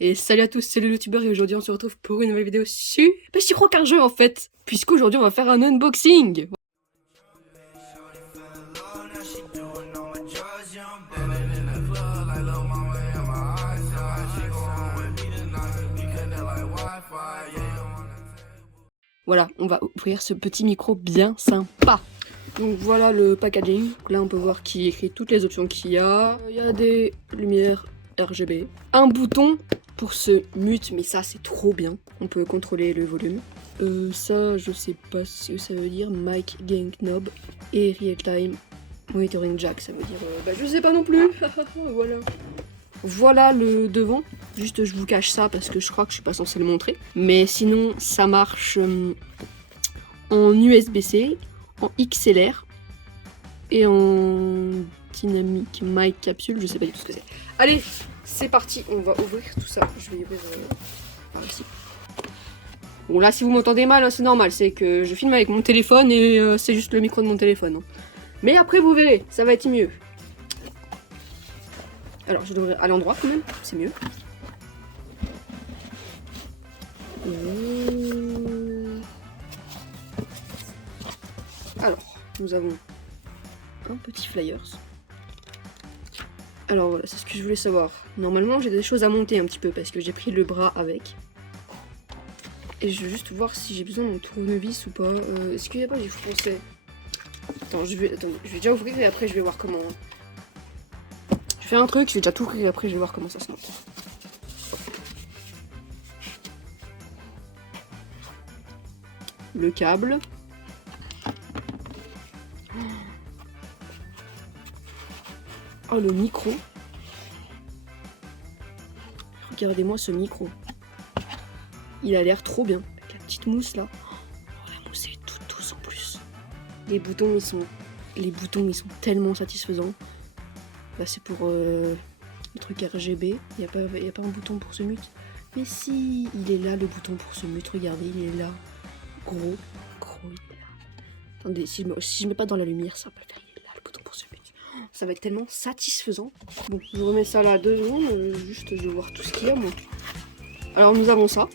Et salut à tous, c'est le youtubeur et aujourd'hui on se retrouve pour une nouvelle vidéo sur... Bah j'y crois qu'un jeu en fait, puisqu'aujourd'hui on va faire un unboxing. Voilà, on va ouvrir ce petit micro bien sympa. Donc voilà le packaging. Là on peut voir qu'il écrit toutes les options qu'il y a. Il y a des lumières RGB. Un bouton pour ce mute, mais ça c'est trop bien. On peut contrôler le volume. Ça je sais pas ce que ça veut dire. Mic gain knob et real time monitoring jack. Ça veut dire bah je sais pas non plus. Voilà. Voilà le devant. Juste je vous cache ça parce que je crois que je suis pas censée le montrer. Mais sinon ça marche en USB-C, en XLR et en dynamic mic capsule. Je sais pas du tout ce que c'est. Allez, c'est parti. On va ouvrir tout ça. Je vais ouvrir par ici. Bon là si vous m'entendez mal hein, c'est normal. C'est que je filme avec mon téléphone et c'est juste le micro de mon téléphone. Hein. Mais après vous verrez, ça va être mieux. Alors, je devrais à l'endroit quand même, c'est mieux. Alors, nous avons un petit flyers. Alors voilà, c'est ce que je voulais savoir. Normalement, j'ai des choses à monter un petit peu parce que j'ai pris le bras avec. Et je veux juste voir si j'ai besoin d'un tournevis ou pas. Est-ce qu'il n'y a pas des français? Attends, je vais déjà ouvrir et après je vais voir comment... Je fais un truc, je vais déjà tout ouvrir et après je vais voir comment ça se monte. Le câble. Oh le micro. Regardez-moi ce micro. Il a l'air trop bien. Avec la petite mousse là. Oh, la mousse est toute douce en plus. Les boutons ils sont tellement satisfaisants. Là c'est pour le truc RGB. Il n'y a pas un bouton pour ce mute. Mais si, il est là le bouton pour ce mute. Regardez, il est là. Gros, il est là. Attendez, si je mets pas dans la lumière, ça va pas le faire. Il est là le bouton pour ce mute. Ça va être tellement satisfaisant. Bon, je remets ça là 2 secondes. Juste, je vais voir tout ce qu'il y a moi. Alors nous avons ça.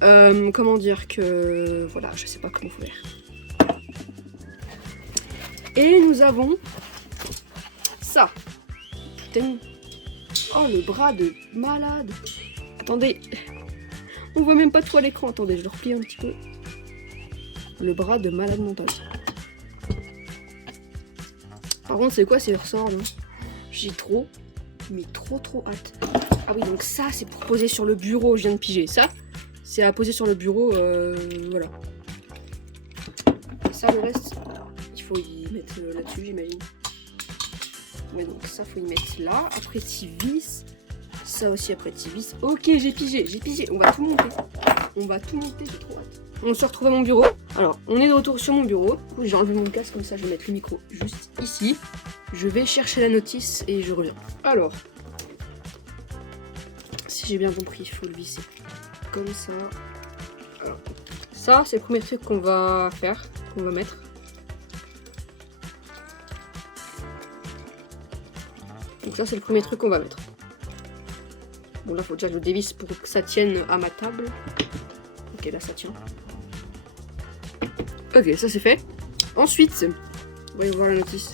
Comment dire que... Voilà, je sais pas comment faire. Et nous avons... Ça. Putain. Oh, le bras de malade. Attendez. On voit même pas tout à l'écran. Attendez, je le replie un petit peu. Le bras de malade mental. Par contre, c'est quoi ces ressorts là? J'ai trop, mais trop hâte. Ah oui, donc ça, c'est pour poser sur le bureau. Je viens de piger. Ça, c'est à poser sur le bureau. Voilà. Et ça, le reste, il faut y mettre là-dessus, j'imagine. Ouais, donc ça, faut y mettre là. Après, t'y vis. Ça aussi, après, t'y vis. Ok, j'ai pigé. On va tout monter. J'ai trop hâte. On se retrouve à mon bureau. Alors, on est de retour sur mon bureau. Du coup, j'ai enlevé mon casque comme ça, je vais mettre le micro juste ici. Je vais chercher la notice et je reviens. Alors, si j'ai bien compris, il faut le visser comme ça. Alors, ça, c'est le premier truc qu'on va faire, qu'on va mettre. Donc ça, c'est le premier truc qu'on va mettre. Bon, là, faut déjà que je le dévisse pour que ça tienne à ma table. Ok, là, ça tient. Ok, ça c'est fait. Ensuite, voyons voir la notice.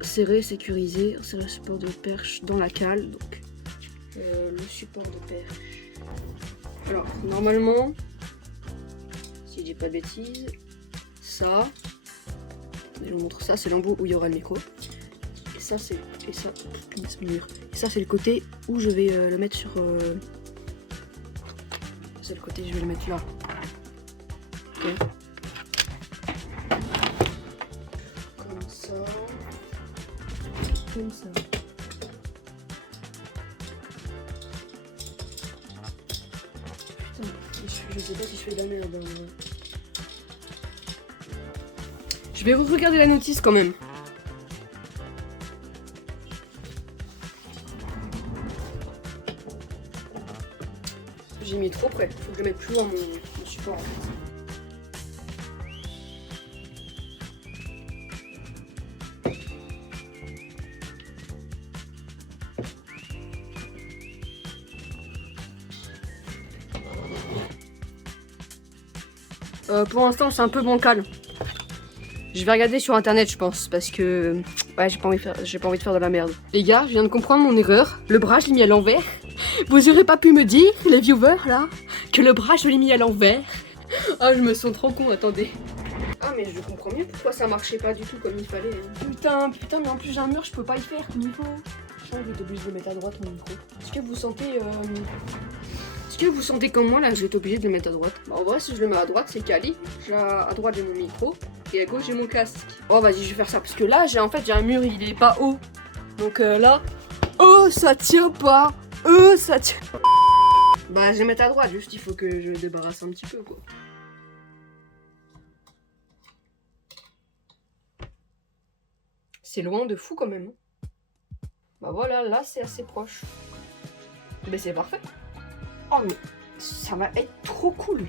Serrer, sécuriser, insérer le support de perche dans la cale. Donc, le support de perche. Alors, normalement, si je dis pas de bêtises, ça, je vous montre ça, c'est l'embout où il y aura le micro. Et ça, c'est. Et ça, et ça, c'est le côté où je vais le mettre sur. C'est le côté, je vais le mettre là. Ok. Comme ça. Comme ça. Putain, je sais pas si je fais de la merde. Hein. Je vais regarder la notice quand même. J'ai mis trop près, faut que je le mette plus loin mon support en fait. Pour l'instant, c'est un peu bancal. Je vais regarder sur internet, je pense, parce que ouais, j'ai pas envie de faire de la merde. Les gars, je viens de comprendre mon erreur. Le bras, je l'ai mis à l'envers. Vous aurez pas pu me dire, les viewers là, que le bras, je l'ai mis à l'envers. Ah, je me sens trop con, attendez. Ah, mais je comprends mieux pourquoi ça marchait pas du tout comme il fallait. Putain, mais en plus j'ai un mur, je peux pas y faire comme il faut. Je pense que je vais être obligé de le mettre à droite, mon micro. Est-ce que vous sentez comme moi là, je vais être obligé de le mettre à droite? Bah, en vrai, si je le mets à droite, c'est quali. À droite, j'ai mon micro et à gauche, j'ai mon casque. Oh, vas-y, je vais faire ça parce que là, j'ai un mur, il est pas haut. Donc là, oh, ça tient pas. Ça tient. Bah, je vais mettre à droite, juste il faut que je débarrasse un petit peu quoi. C'est loin de fou quand même. Bah voilà, là c'est assez proche. Mais c'est parfait. Oh mais ça va être trop cool.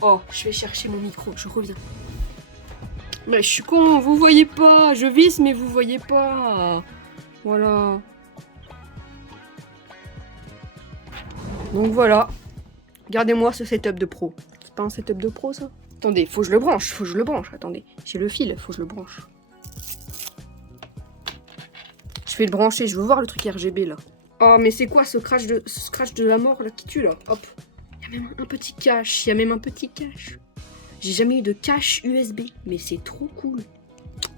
Oh, je vais chercher mon micro, je reviens. Mais je suis con, vous voyez pas. Je visse mais vous voyez pas. Voilà. Donc voilà. Regardez-moi ce setup de pro. C'est pas un setup de pro ça? Attendez, faut que je le branche, attendez. J'ai le fil, faut que je le branche. Je vais le brancher, je veux voir le truc RGB là. Oh mais c'est quoi ce crash de la mort là qui tue là? Hop. Il y a même un petit cache, J'ai jamais eu de cache USB, mais c'est trop cool.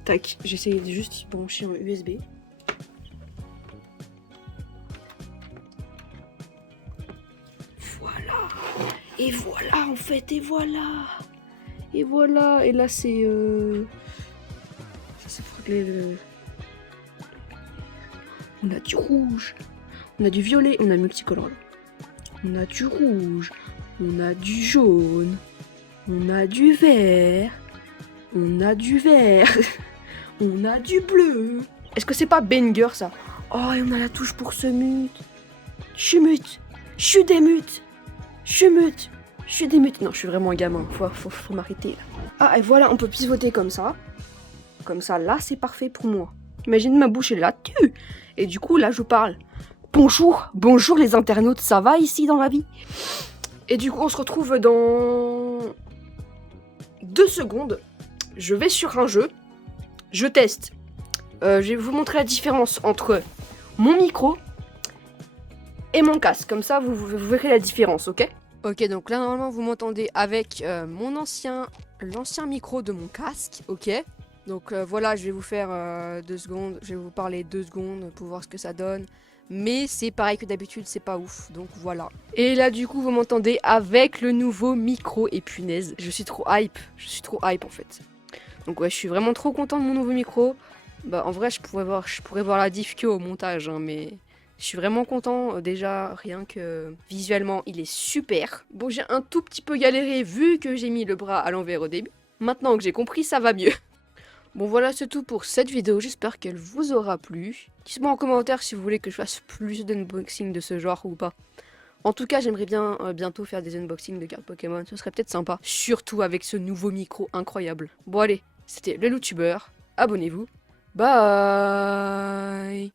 Tac, j'essaye de juste y brancher en USB. Voilà. Et voilà en fait, et voilà. Et là c'est ça c'est pour régler le... On a du rouge, on a du violet, on a le multicolore. On a du rouge, on a du jaune, on a du vert, on a du vert, on a du bleu. Est-ce que c'est pas banger ça? Oh, et on a la touche pour se mute. Je suis mute, je suis des mutes, je suis mute, je suis des mutes. Non, je suis vraiment un gamin, faut m'arrêter là. Ah, et voilà, on peut pivoter comme ça. Comme ça, là, c'est parfait pour moi. Imagine ma bouche est là-dessus. Et du coup, là, je parle. Bonjour les internautes, ça va ici dans la vie? Et du coup, on se retrouve dans 2 secondes. Je vais sur un jeu. Je teste. Je vais vous montrer la différence entre mon micro et mon casque. Comme ça, vous verrez la différence, ok? Ok, donc là, normalement, vous m'entendez avec l'ancien micro de mon casque, ok? Donc voilà, je vais vous faire 2 secondes, je vais vous parler 2 secondes pour voir ce que ça donne. Mais c'est pareil que d'habitude, c'est pas ouf, donc voilà. Et là du coup, vous m'entendez avec le nouveau micro, et punaise, je suis trop hype en fait. Donc ouais, je suis vraiment trop content de mon nouveau micro. Bah en vrai, je pourrais voir la diff que au montage, hein, mais je suis vraiment content, déjà, rien que visuellement, il est super. Bon, j'ai un tout petit peu galéré vu que j'ai mis le bras à l'envers au début. Maintenant que j'ai compris, ça va mieux. Bon voilà, c'est tout pour cette vidéo, j'espère qu'elle vous aura plu. Dites-moi en commentaire si vous voulez que je fasse plus d'unboxing de ce genre ou pas. En tout cas, j'aimerais bien bientôt faire des unboxings de cartes Pokémon, ce serait peut-être sympa. Surtout avec ce nouveau micro incroyable. Bon allez, c'était le Lootubeur, abonnez-vous, bye.